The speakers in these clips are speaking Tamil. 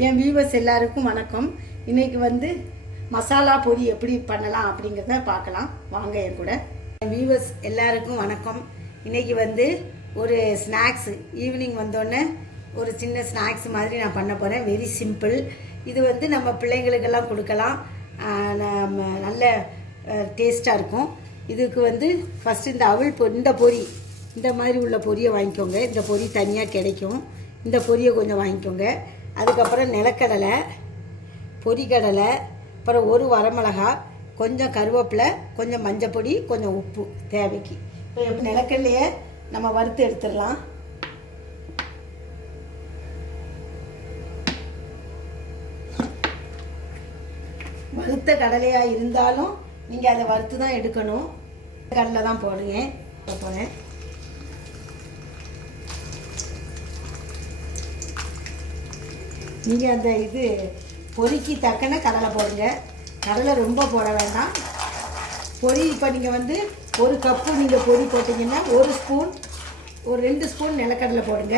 என் வியூவர்ஸ் எல்லாருக்கும் வணக்கம். இன்றைக்கி வந்து மசாலா பொரி எப்படி பண்ணலாம் அப்படிங்கிறத பார்க்கலாம் வாங்க என் கூட. என் வியூவர்ஸ் எல்லாருக்கும் வணக்கம். இன்றைக்கி வந்து ஒரு ஸ்நாக்ஸு ஈவினிங் வந்தோடனே ஒரு சின்ன ஸ்நாக்ஸ் மாதிரி நான் பண்ண போகிறேன். Very simple. இது வந்து நம்ம பிள்ளைங்களுக்கெல்லாம் கொடுக்கலாம், நல்ல டேஸ்ட்டாக இருக்கும். இதுக்கு வந்து ஃபஸ்ட்டு இந்த இந்த பொரி, இந்த மாதிரி உள்ள பொரியை வாங்கிக்கோங்க. இந்த பொரி தனியாக கிடைக்கும். இந்த பொரியை கொஞ்சம் வாங்கிக்கோங்க. அதுக்கப்புறம் நிலக்கடலை, பொரிக்கடலை, அப்புறம் ஒரு வரமிளகா, கொஞ்சம் கருவேப்பிலை, கொஞ்சம் மஞ்சப்பொடி, கொஞ்சம் உப்பு தேவைக்கு. இப்போ நிலக்கடலையை நம்ம வறுத்து எடுத்துடலாம். வறுத்த கடலையாக இருந்தாலும் நீங்கள் அதை வறுத்து தான் எடுக்கணும். கடலை தான் போடுங்க. போகிறேன். நீங்கள் அந்த பொரிக்கு தக்கன கடலை போடுங்க. கடலை ரொம்ப போட வேண்டாம். பொரி இப்போ நீங்கள் வந்து ஒரு கப்பு நீங்கள் பொரி போட்டிங்கன்னா ஒரு 2 ஸ்பூன் நிலக்கடலை போடுங்க.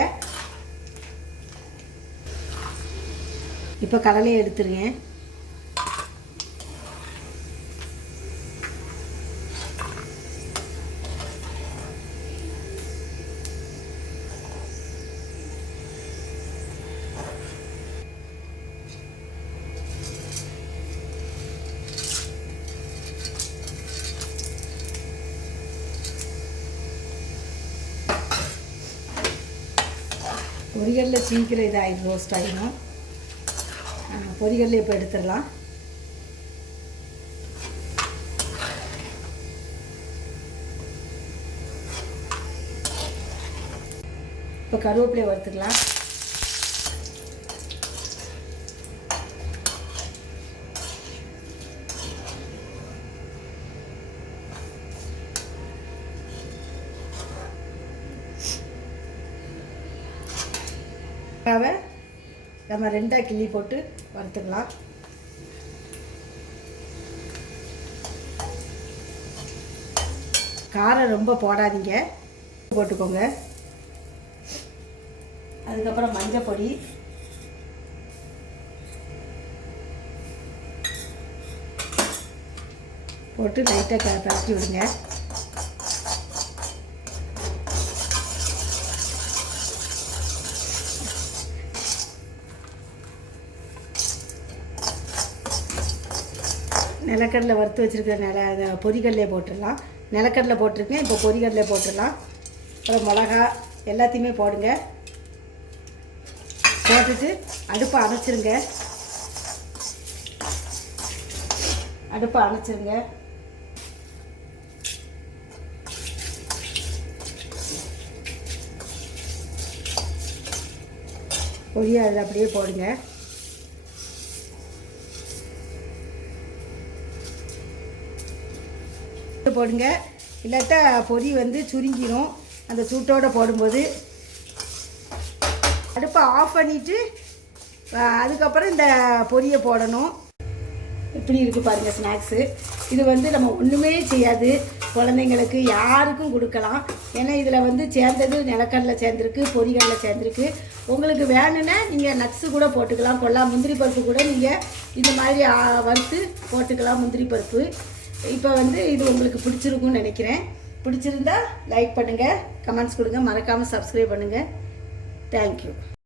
இப்போ கடலையை எடுத்துருங்க. பொரிகடலை சீக்கிரம் இதாகிடும், ரோஸ்ட் ஆகிடும். பொரிகடலை இப்போ எடுத்துடலாம். இப்போ கருவேப்பிலையை வறுத்துக்கலாம். நம்ம 2 கிள்ளி போட்டு வறுத்துக்கலாம். காரம் ரொம்ப போடாதீங்க, போட்டுக்கோங்க. அதுக்கப்புறம் மஞ்சள் பொடி, போட்டு லைட்டாக பரட்டி விடுங்க. நிலக்கடலை வறுத்து வச்சுருக்க பொரிகடலையை போட்டுடலாம். நிலக்கடலை போட்டிருக்கேன், இப்போ பொரிகடலை போட்டுடலாம். அப்புறம் மிளகா எல்லாத்தையுமே போடுங்க. போட்டுட்டு அடுப்பை அணைச்சிருங்க. பொரியை அதில் அப்படியே போடுங்க. போடுங்க, இல்லாட்டா பொரி வந்து சுருங்கிடும். அந்த சூட்டோடு போடும்போது அடுப்பை ஆஃப் பண்ணிவிட்டு அதுக்கப்புறம் இந்த பொரியை போடணும். எப்படி இருக்குது பாருங்கள் ஸ்நாக்ஸு. இது வந்து நம்ம ஒன்றுமே செய்யாது, குழந்தைங்களுக்கு யாருக்கும் கொடுக்கலாம். ஏன்னா இதில் வந்து சேர்ந்தது நிலக்கடலை சேர்ந்துருக்கு, பொரிகடலை சேர்ந்துருக்கு. உங்களுக்கு வேணும்னா நீங்கள் நட்ஸு கூட போட்டுக்கலாம். முந்திரி பருப்பு கூட நீங்கள் இந்த மாதிரி வறுத்து போட்டுக்கலாம், முந்திரி பருப்பு. இப்போ வந்து இது உங்களுக்கு பிடிச்சிருக்கும்னு நினைக்கிறேன். பிடிச்சிருந்தா லைக் பண்ணுங்கள், கமெண்ட்ஸ் கொடுங்க, மறக்காமல் சப்ஸ்கிரைப் பண்ணுங்கள். தேங்க்யூ.